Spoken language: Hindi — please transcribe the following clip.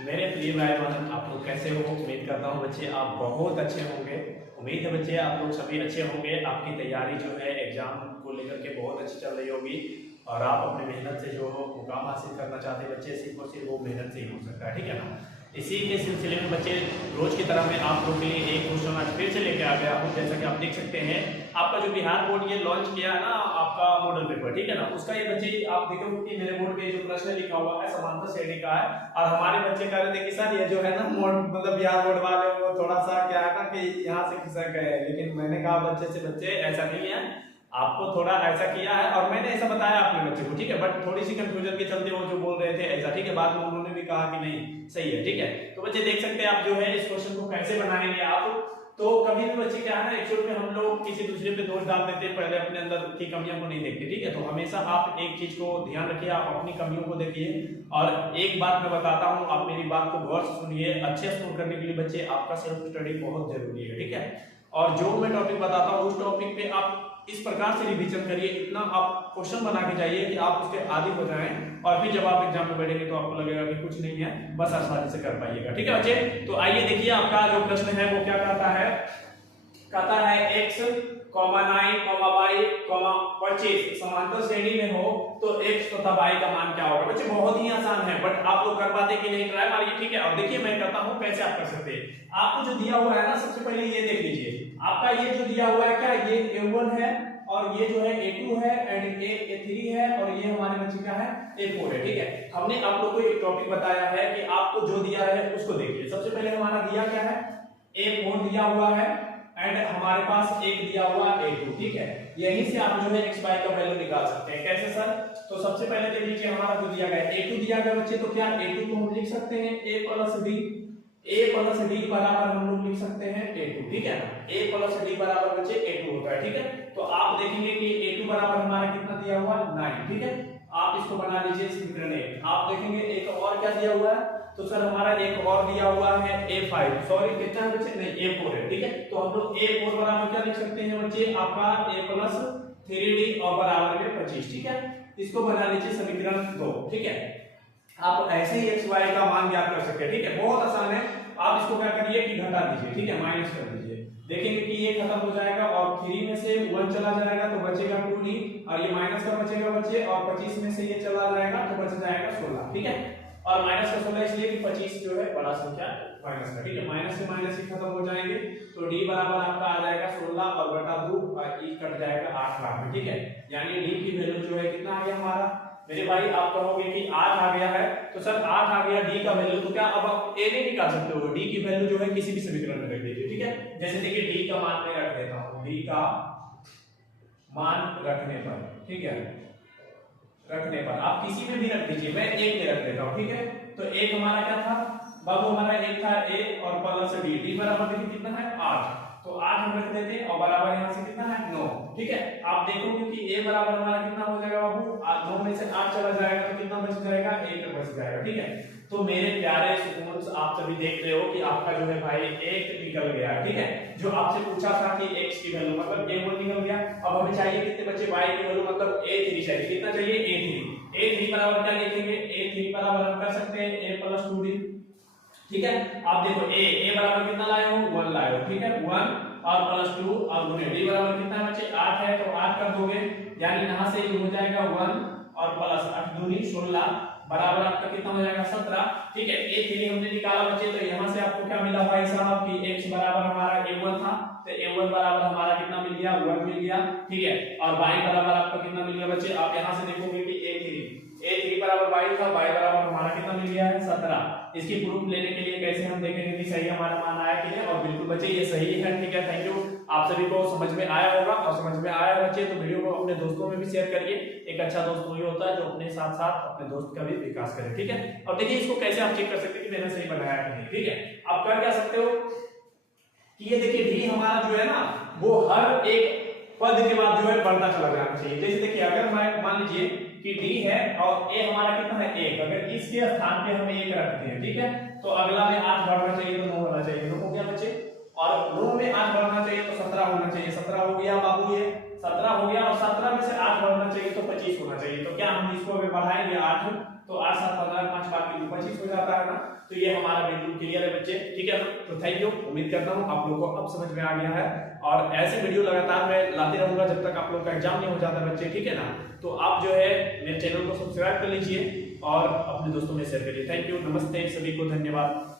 मेरे प्रिय भाई बहन, आप लोग कैसे हो? उम्मीद करता हूँ बच्चे आप बहुत अच्छे होंगे। उम्मीद है बच्चे आप लोग सभी अच्छे होंगे। आपकी तैयारी जो है एग्जाम को लेकर के बहुत अच्छी चल रही होगी और आप अपने मेहनत से जो मुकाम हासिल करना चाहते हैं बच्चे, सिर्फ और सिर्फ वो मेहनत से ही हो सकता है, ठीक है ना। इसी के सिलसिले में बच्चे रोज की तरह मैं आप लोग के लिए एक क्वेश्चन आज फिर से लेके आ गया हूँ। जैसा कि आप देख सकते हैं, आपका जो बिहार बोर्ड ये लॉन्च किया है ना आपका मॉडल पेपर, ठीक है ना, उसका ये बच्चे आप देखोगे कि मेरे बोर्ड पे जो प्रश्न लिखा हुआ है समांतर श्रेणी का है। और हमारे बच्चे कह रहे थे कि सर ये जो है ना मतलब बिहार बोर्ड वाले वो थोड़ा सा क्या है ना कि यहाँ से खिसक गए, लेकिन मैंने कहा बच्चे से बच्चे ऐसा नहीं है, आपको थोड़ा ऐसा किया है और मैंने ऐसा बताया अपने बच्चे को, ठीक है। बट थोड़ी सी कंफ्यूजन के चलते वो जो बोल रहे थे ऐसा, ठीक है, बाद में उन्होंने भी कहा कि नहीं सही है, ठीक है। तो बच्चे देख सकते हैं आप जो है इस क्वेश्चन को कैसे बनाएंगे आप। तो कभी भी बच्चे क्या है ना, एक्चुअल में हम लोग किसी दूसरे पे दोष डाल देते हैं, पहले अपने अंदर की कमियों को नहीं देखते, ठीक है। तो हमेशा आप एक चीज को ध्यान रखिए, आप अपनी कमियों को देखिए। और एक बात मैं बताता हूँ, आप मेरी बात को गौर से सुनिए। अच्छे स्कोर करने के लिए बच्चे आपका सेल्फ स्टडी बहुत जरूरी है, ठीक है। और जो मैं टॉपिक बताता हूँ उस टॉपिक पे आप इस प्रकार से रिवीजन करिए, इतना आप क्वेश्चन बना के जाइए कि आप उसके आदी हो जाएं और फिर जब आप एग्जाम में बैठेंगे तो आपको लगेगा कि कुछ नहीं है, बस आसानी से कर पाइएगा, ठीक है बच्चे। तो आइए देखिए आपका जो प्रश्न है वो क्या कहता है x, 9, y, 25 समांतर श्रेणी में हो तो x तथा y का मान क्या होगा। बच्चे बहुत ही आसान है, बट आप लोग कर पाते कि नहीं, ट्राई मारिए, ठीक है। अब देखिए मैं करता हूं कैसे आप कर सकते हैं। आपको जो दिया हुआ है ना, सबसे पहले ये देख लीजिए, आपका ये जो दिया हुआ है क्या, ये a1 है और ये जो है a2 है एंड a3 है और ये हमारे बच्चे का है a4 है, ठीक है। हमने आप लोग को एक टॉपिक बताया है कि आपको जो दिया है उसको देखिए। सबसे पहले हमारा दिया क्या है, a4 दिया हुआ है एंड हमारे पास एक दिया हुआ a2, ठीक है। यहीं से आप जो है x y का वैल्यू निकाल सकते हैं। कैसे सर? तो सबसे पहले देख लीजिए हमारा जो दिया गया है a2 दिया गया बच्चे, तो क्या a2 को हम लिख सकते हैं a प्लस d बराबर हम लोग लिख सकते हैं a2, ठीक है ना। a प्लस d बराबर बच्चे a2 होता है, ठीक है। तो आप देखेंगे कि a2 बराबर हमारा कितना दिया हुआ है 9, ठीक है। आप इसको बना लीजिए समीकरण 1। आप देखेंगे एक और क्या दिया हुआ है, तो सर हमारा एक और दिया हुआ है a5, सॉरी कितना है बच्चे, नहीं a4 है, ठीक है। तो हम लोग a4 बराबर क्या लिख सकते हैं बच्चे, आपका a प्लस 3d और बराबर में 25, ठीक है। इसको बना लीजिए समीकरण 2, ठीक है। आप ऐसे ही x y का मान ज्ञात कर सकते हैं, ठीक है, बहुत आसान है। आप इसको क्या करिए कि घटा दीजिए, ठीक है, माइनस कर दीजिए। देखेंगे कि ये खत्म हो जाएगा और 3 में से 1 चला जाएगा तो बचेगा 2d और ये माइनस का बचेगा बच्चे, और 25 में से ये चला जाएगा तो बच जाएगा 16, ठीक है। और माइनस का 16 इसलिए कि 25 जो है बड़ा संख्या माइनस का, ठीक है। माइनस से माइनस ही खत्म हो जाएंगे तो d बराबर आपका आ जाएगा 16 और बटा 2 और e कट जाएगा 8 भाग में, ठीक है। यानी d की वैल्यू जो है कितना आ गया हमारा मेरे भाई, आप कहोगे कि 8 आ गया है, तो सर 8 आ गया d का वैल्यू, तो क्या अब आप a नहीं निकाल सकते हो, d की वैल्यू जो है किसी भी समीकरण में रख दीजिए, ठीक है। जैसे देखिए d का मान मैं रख देता हूं, d का मान रखने पर, ठीक है, रखने पर आप किसी में भी रख दीजिए, मैं एक में रख देता हूं, ठीक है। तो एक हमारा क्या था बाबू, हमारा एक था a और प्लस d बराबर देखिए कितना है 8, तो 8 हम रख देते हैं और बराबर यहां से कितना है 9, ठीक है। आप देखोगे कि a बराबर हमारा कितना हो जाएगा बाबू, 9 में से 8 चला जाएगा तो कितना बच जाएगा, 1 बच जाएगा, ठीक है। तो मेरे प्यारे स्टूडेंट्स, आप सभी देख रहे हो कि आपका जो है भाई 1 निकल गया, ठीक है। जो आपसे पूछा था कि x की वैल्यू मतलब a1 निकल गया। अब हमें चाहिए कितने बच्चे y की वैल्यू मतलब a3 चाहिए, कितना चाहिए a3 बराबर क्या लिखेंगे, a3 बराबर हम कर सकते हैं a प्लस 2d, ठीक है। आप देखो a बराबर कितना लाए हो 1 लाए हो, ठीक है, 1 और प्लस 2 और गुणे d बराबर कितना है बच्चे 8 है, तो 8 कर दोगे यानी यहां से ये हो जाएगा 1 और प्लस 8 दूनी 16 बराबर आपका कितना हो जाएगा 17, ठीक है। a3 हमने निकाला बच्चे, तो यहां से आपको क्या मिला भाई साहब कि x बराबर हमारा a1 था, तो a1 बराबर हमारा कितना मिल गया 1 मिल गया, ठीक है। और y बराबर आपका कितना मिल गया बच्चे, आप यहां से देखोगे कि a3 बराबर y था, y बराबर हमारा कितना मिल गया है 17। इसकी प्रूफ लेने के लिए कैसे हम देखेंगे कि सही हमारा मान आया कि नहीं, और बिल्कुल बच्चे ये सही है, ठीक है। थैंक यू, आप सभी को समझ में आया होगा, और समझ में आया बच्चे तो वीडियो को अपने दोस्तों में भी शेयर करिए। एक अच्छा दोस्त वही होता है जो अपने साथ साथ अपने दोस्त का भी विकास करे, ठीक है। अब देखिए इसको कैसे आप चेक कर सकते हैं कि मैंने सही बनाया कि नहीं, ठीक है। आप कर क्या सकते हो कि ये देखिए डी हमारा जो है ना वो हर एक पद के बाद जो है बढ़ता चला जाना चाहिए। जैसे देखिए अगर मैं मान लीजिए कि डी है और ए हमारा कितना है 1, अगर इसके स्थान पे हम 1 रखते हैं, ठीक है, तो अगला में 8 बढ़ना चाहिए तो 9 होना चाहिए, 9 हो गया बच्चे, और 9 में 8 बढ़ना चाहिए तो 17 होना चाहिए, 17 हो गया बाबू, ये 17 हो गया, और 17 में से 8 बढ़ना चाहिए तो 25 होना चाहिए। तो क्या हम इसको अगर बढ़ाएंगे 8 तो 8 7 15 5 5 किलो 25 हो जाता है ना। तो ये हमारा बिल्कुल क्लियर है बच्चे, ठीक है ना। तो थैंक यू, उम्मीद करता हूँ आप लोगों को अब समझ में आ गया है, और ऐसे वीडियो लगातार मैं लाते रहूंगा जब तक आप लोग का एग्जाम नहीं हो जाता बच्चे, ठीक है ना। तो आप जो है मेरे चैनल को सब्सक्राइब कर लीजिए और अपने दोस्तों में शेयर करिए। थैंक यू, नमस्ते, सभी को धन्यवाद।